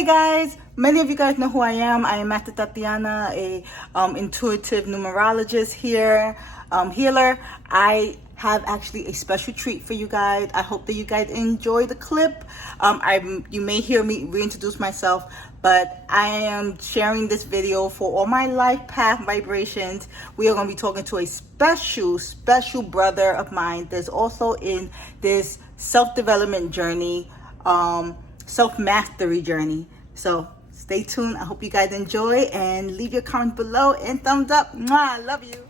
Hey guys, many of you guys know who I am. I am Master Tatiana, a intuitive numerologist here, healer. I have actually a special treat for you guys. I hope that you guys enjoy the clip. You may hear me reintroduce myself, but I am sharing this video for all my life path vibrations. We are going to be talking to a special brother of mine that's also in this self-development journey, self-mastery journey. So stay tuned. I hope you guys enjoy, and leave your comment below and thumbs up. Mwah, I love you.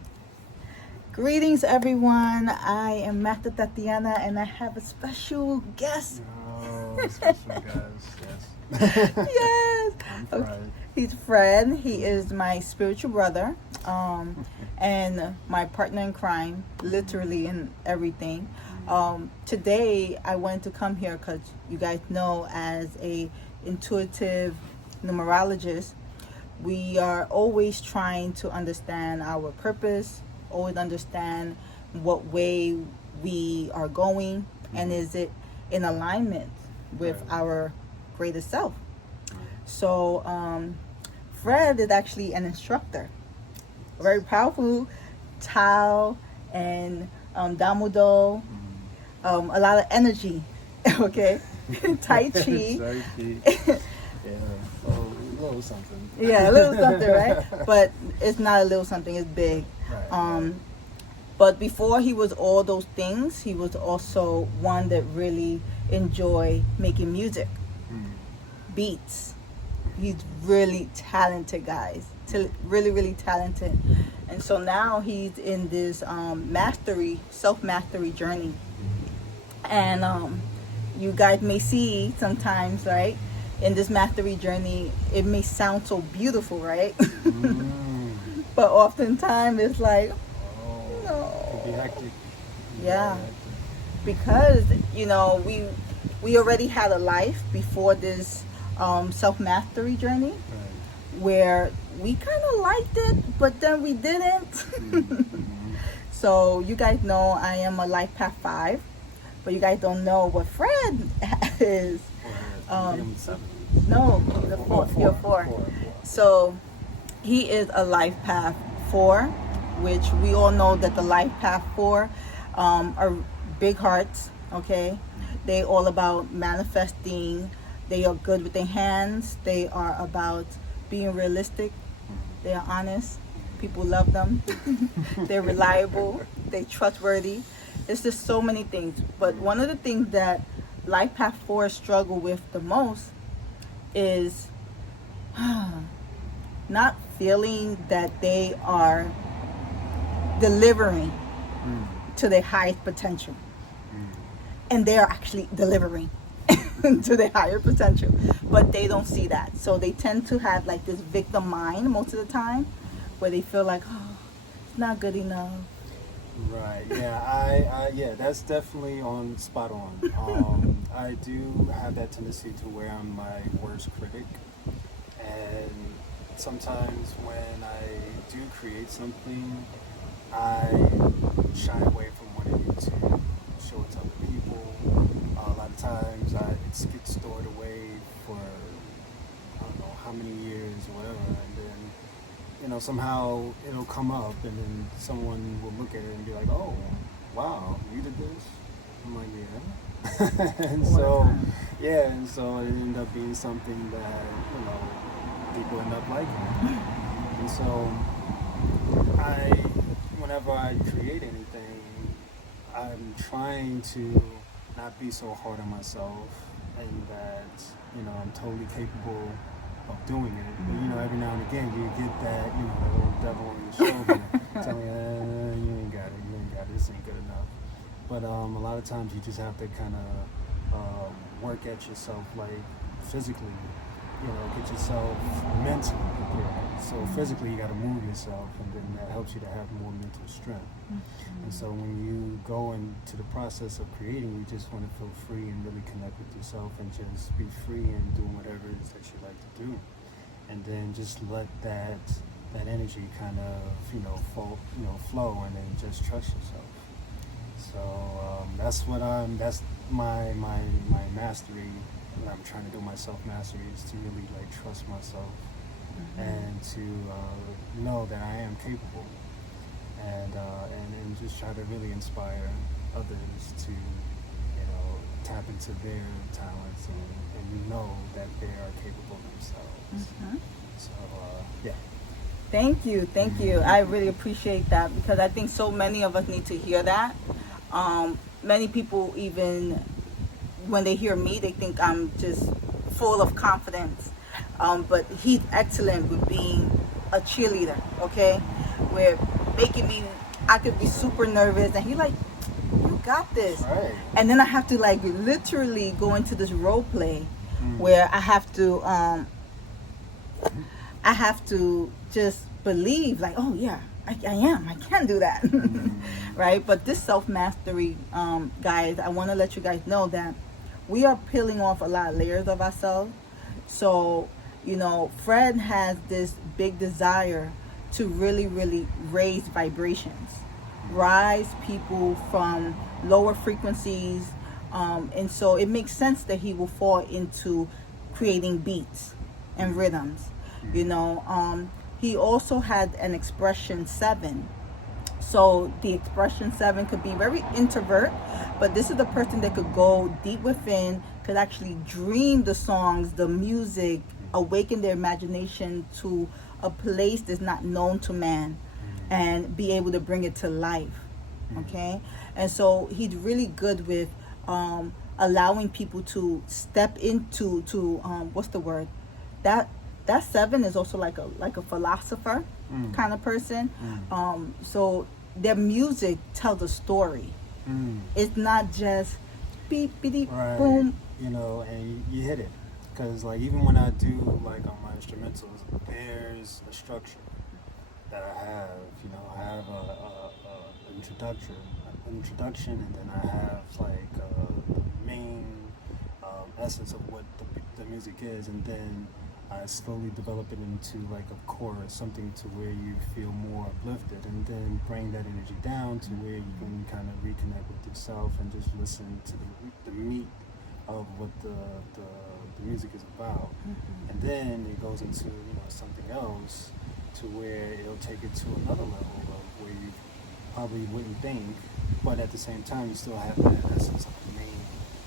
Greetings everyone. I am Master Tatiana and I have a special guest. Oh, special guest, yes. Yes. I'm Fred. Okay. He's Fred. He is my spiritual brother, and my partner in crime, literally in everything. Today I wanted to come here because you guys know, as a intuitive numerologist, we are always trying to understand our purpose, always understand what way we are going, and is it in alignment with our greater self. So Fred is actually an instructor, a very powerful Tao and Damudo, a lot of energy, okay? Tai Chi. Yeah, a little something. Yeah, a little something, right? But it's not a little something, it's big. Right. But before he was all those things, he was also one that really enjoyed making music, beats. He's really talented, guys. Really talented. And so now he's in this self-mastery journey. And you guys may see sometimes, right, in this mastery journey, it may sound so beautiful, right? But oftentimes it's like, no. It'd be hectic. Yeah. Because, you know, we already had a life before this self-mastery journey, where we kind of liked it, but then we didn't. So you guys know I am a LifePath 5, but you guys don't know what Fred is. No, the 4. You're 4. So he is a LifePath 4, which we all know that the LifePath 4 are big hearts, okay? They all about manifesting. They are good with their hands. They are about being realistic. They are honest. People love them. They're reliable. They're trustworthy. It's just so many things. But one of the things that LifePath 4 struggle with the most is not feeling that they are delivering to their highest potential. And they are actually delivering to their higher potential, but they don't see that. So they tend to have like this victim mind most of the time, where they feel like, oh, it's not good enough. Right. Yeah. Yeah. That's definitely spot on. I do have that tendency to where I'm my worst critic, and sometimes when I do create something, I shy away from wanting to show it to other people. A lot of times it gets stored away for I don't know how many years or whatever, and then, you know, somehow it'll come up, and then someone will look at it and be like, "Oh, wow, you did this?" I'm like, "Yeah." And so it ended up being something that, you know, people end up liking. And so whenever I create anything, I'm trying to not be so hard on myself, and that, you know, I'm totally capable of doing it. But, you know, every now and again you get that, you know, that little devil on your shoulder telling you, you ain't got it, this ain't good enough. But a lot of times you just have to kind of work at yourself, like physically, you know, get yourself mentally prepared. So physically you got to move yourself, and then that helps you to have more mental strength. And so when you go into the process of creating, you just want to feel free and really connect with yourself, and just be free and doing whatever it is that you like to do. And then just let that energy kind of, you know, flow, and then just trust yourself. So that's my mastery what I'm trying to do my self-mastery is to really like trust myself and to know that I am capable, and just try to really inspire others to, you know, tap into their talents and know that they are capable themselves. So yeah. Thank you, thank you. I really appreciate that, because I think so many of us need to hear that. Many people, even when they hear me, they think I'm just full of confidence. But he's excellent with being a cheerleader, okay? With making me, I could be super nervous, and he's like, you got this. Right. And then I have to like literally go into this role play where I have to just believe like, oh yeah, I can do that. Right? But this self-mastery, guys, I want to let you guys know that we are peeling off a lot of layers of ourselves. So, you know, Fred has this big desire to really, really raise vibrations, rise people from lower frequencies. And so it makes sense that he will fall into creating beats and rhythms. You know, he also had an expression 7. So the expression 7 could be very introvert, but this is the person that could go deep within, could actually dream the songs, the music, awaken their imagination to a place that's not known to man, and be able to bring it to life. Okay? And so he's really good with allowing people to step into what's the word? That 7 is also like a philosopher kind of person. So their music tells a story. It's not just beep beep Right. boom. You know, and you hit it, because like even when I do like on my instrumentals, there's a structure that I have. You know, I have a introduction, and then I have like the main essence of what the music is, and then I slowly develop it into like a chorus, something to where you feel more uplifted, and then bring that energy down to where you can kind of reconnect with yourself and just listen to the meat of what the music is about. And then it goes into, you know, something else to where it'll take it to another level of where you probably wouldn't think, but at the same time you still have that essence of the main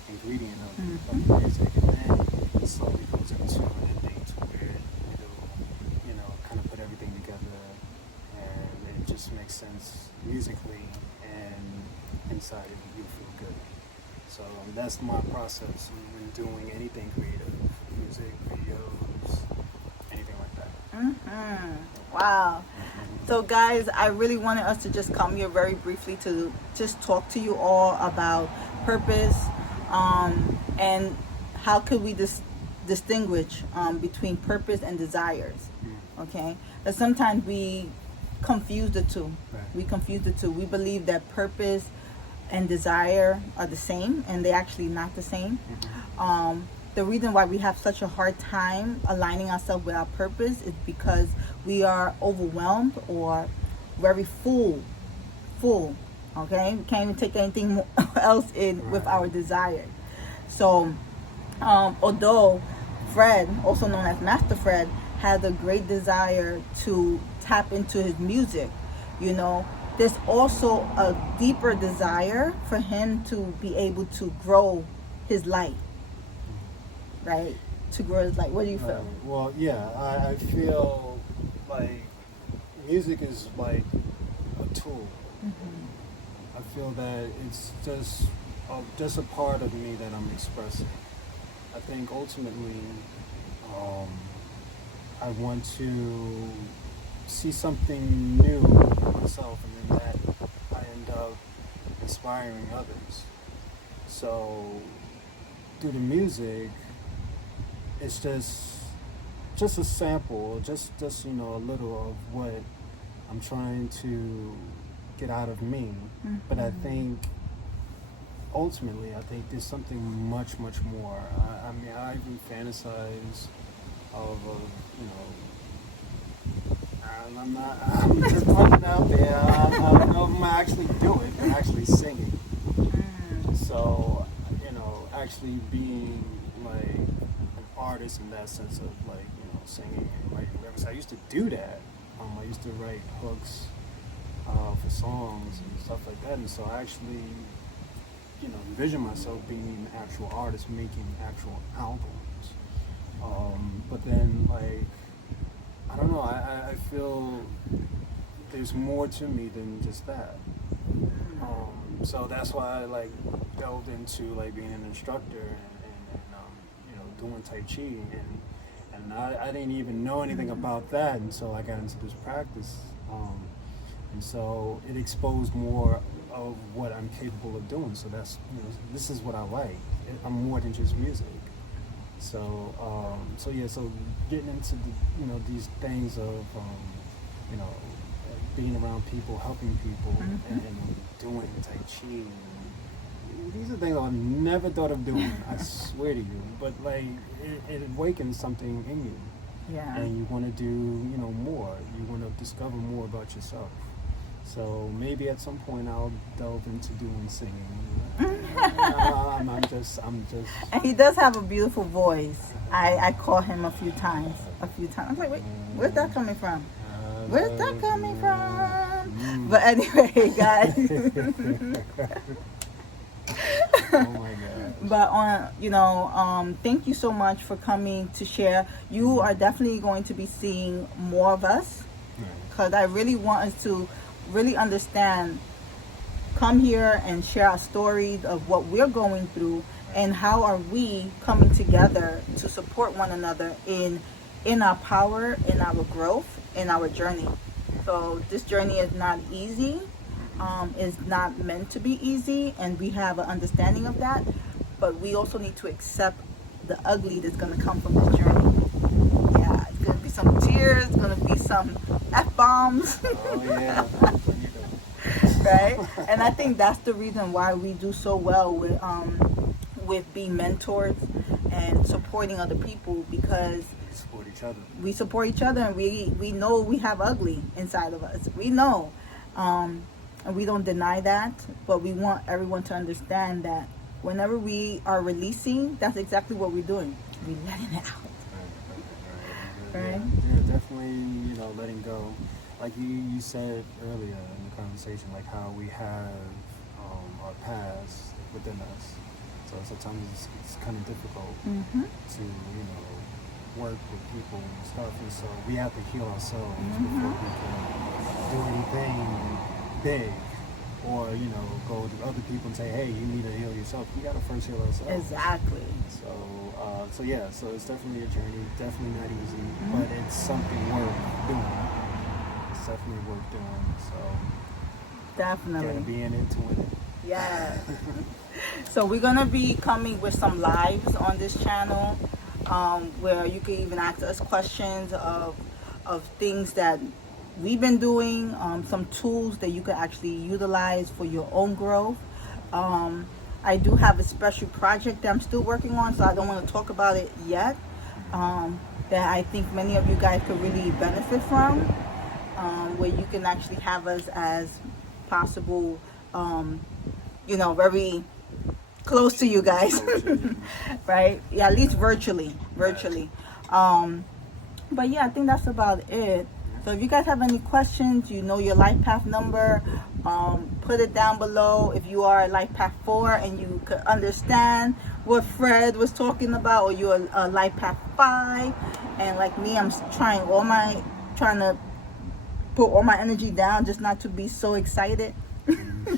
ingredient of the music, and then it slowly goes into an ending to where it'll, you know, kind of put everything together, and it just makes sense musically, and inside of you feel good. So that's my process when doing anything creative, music, videos, anything like that. Wow. So guys, I really wanted us to just come here very briefly to just talk to you all about purpose, and how could we distinguish between purpose and desires. Okay? But sometimes we confuse the two. Right. We believe that purpose and desire are the same, and they're actually not the same. The reason why we have such a hard time aligning ourselves with our purpose is because we are overwhelmed or very full. Okay? We can't even take anything else in with our desires. So although Fred, also known as Master Fred, has a great desire to tap into his music, you know, there's also a deeper desire for him to be able to grow his light. Right? To grow his light. What do you feel? Well, yeah, I feel like music is like a tool. I feel that it's just a part of me that I'm expressing. I think ultimately, I want to see something new in myself, and then that I end up inspiring others. So through the music, it's just a sample, just you know, a little of what I'm trying to get out of me. But I think ultimately, I think there's something much more. I mean, I even fantasize of, you know, I'm just putting it out there. I don't know if I'm actually do it, but actually singing. So, you know, actually being like an artist in that sense of like, you know, singing and writing lyrics. I used to do that. I used to write hooks for songs and stuff like that, and so I actually, you know, envision myself being an actual artist making actual albums. But then, like, I don't know, I feel there's more to me than just that. So that's why I like delved into like being an instructor and you know, doing Tai Chi, and I didn't even know anything about that until I got into this practice. And so it exposed more of what I'm capable of doing. So that's, you know, this is what I like. I'm more than just music. So so getting into the, you know, these things of you know, being around people, helping people, and doing Tai Chi. These are things I've never thought of doing. I swear to you. But like, it awakens something in you. Yeah. And you want to do, you know, more. You want to discover more about yourself. So maybe at some point I'll delve into doing singing. I'm just. And he does have a beautiful voice. I call him a few times. I'm like, wait, where's that coming from? Where's that coming from? But anyway, guys. Oh my God. But you know, thank you so much for coming to share. You are definitely going to be seeing more of us, because I really want us to really understand, come here and share our stories of what we're going through and how are we coming together to support one another in our power, in our growth, in our journey. So this journey is not easy. It's not meant to be easy, and we have an understanding of that, but we also need to accept the ugly that's going to come from this journey. Yeah, it's going to be some tears, it's going to be some F-bombs. Oh yeah. Right? And I think that's the reason why we do so well with being mentors and supporting other people, because Support each other. we support each other, and we know we have ugly inside of us. We know. And we don't deny that, but we want everyone to understand that whenever we are releasing, that's exactly what we're doing. We're letting it out. Right? Yeah, definitely, you know, letting go. Like you said earlier in the conversation, like how we have our past within us. So sometimes it's kind of difficult to, you know, work with people and stuff. And so we have to heal ourselves before we can do anything big, or, you know, go to other people and say, hey, you need to heal yourself. We got to first heal ourselves. Exactly. So yeah, so it's definitely a journey, definitely not easy, but it's something worth doing. It's definitely worth doing. So Definitely. gotta be in it to win it. Yeah. So we're gonna be coming with some lives on this channel, where you can even ask us questions of things that we've been doing, some tools that you can actually utilize for your own growth. I do have a special project that I'm still working on, so I don't want to talk about it yet, that I think many of you guys could really benefit from, where you can actually have us as possible, you know, very close to you guys. Right? Yeah, at least virtually. But yeah, I think that's about it. So if you guys have any questions, you know your LifePath number, put it down below. If you are a LifePath 4 and you could understand what Fred was talking about, or you're a LifePath 5, and like me, I'm trying to put all my energy down just not to be so excited,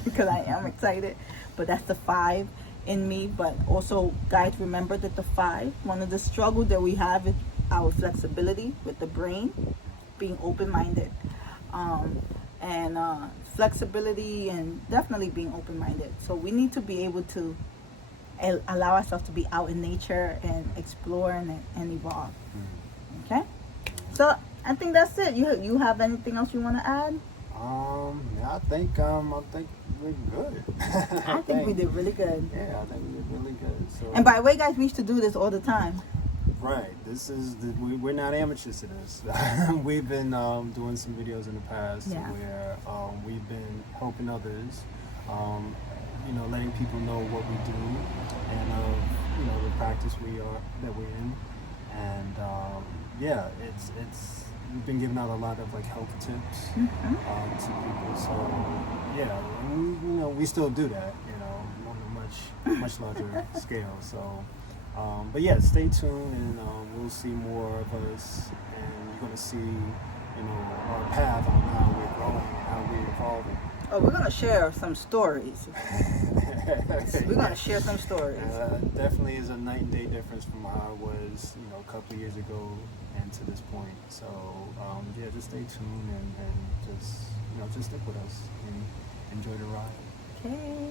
because I am excited, but that's the 5 in me. But also, guys, remember that the 5, one of the struggles that we have is our flexibility with the brain, being open-minded, and flexibility, and definitely being open-minded. So we need to be able to allow ourselves to be out in nature and explore and evolve. Okay, so I think that's it. You have anything else you want to add? Yeah, I think we're good. I think we did really good. Yeah, I think we did really good. So, And by the way, guys, we used to do this all the time. right, this is we're not amateurs to this. We've been doing some videos in the past where we've been helping others, you know, letting people know what we do, and the practice that we're in, and yeah, it's we've been giving out a lot of like health tips to people. So yeah, and we still do that, on a much larger scale. So, but yeah, stay tuned, and we'll see more of us, and you're gonna see, our path on how we're growing and how we're evolving. Oh, we're gonna share some stories. We're gonna share some stories. Definitely is a night and day difference from how it was, a couple of years ago and to this point. So yeah, just stay tuned and just stick with us and enjoy the ride. Okay.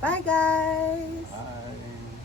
Bye, guys. Bye.